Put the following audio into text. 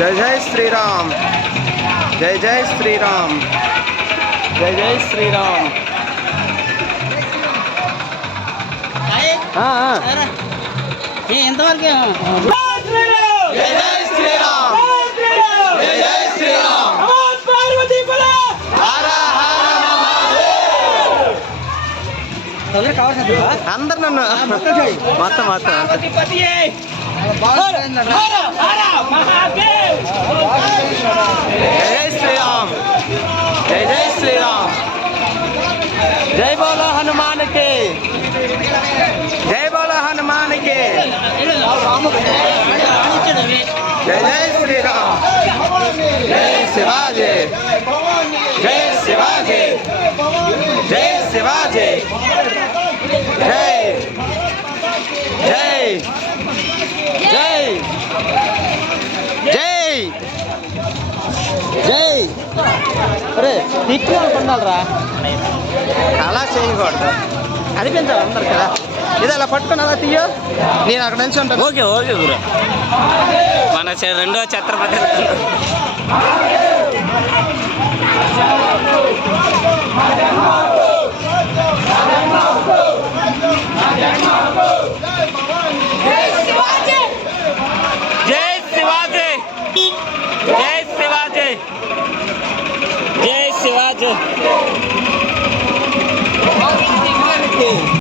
జై జై శ్రీరామ్, జై జై శ్రీరామ్, జై జై శ్రీరామ్. ఎంతవరకు జై జై శ్రీరామ్, జై జై శ్రీరామ్. అందరు నన్ను మొత్తం మొత్తం జై జై శ్రీరామ్, జై జై శ్రీరామ్. జై బోలో హనుమాన్కి, జై బోలో హనుమాన్కి. జై జై శ్రీరామ్, జై శివాజీ, జై శివాజీ, జై శివాజీ. జై జై జై జై జై. అరే తిప్పి అనుకున్నారా, అలా చేయకూడదు, అనిపించాలి అందరు కదా. ఇది అలా పట్టుకుని అలా తీయో, నేను అక్కడ నుంచి ఉంటాను. ఓకే ఓకే గురు, మన రెండో ఛత్రపతి. జై శివాజీ, జై శివాజీ, జై శివాజీ.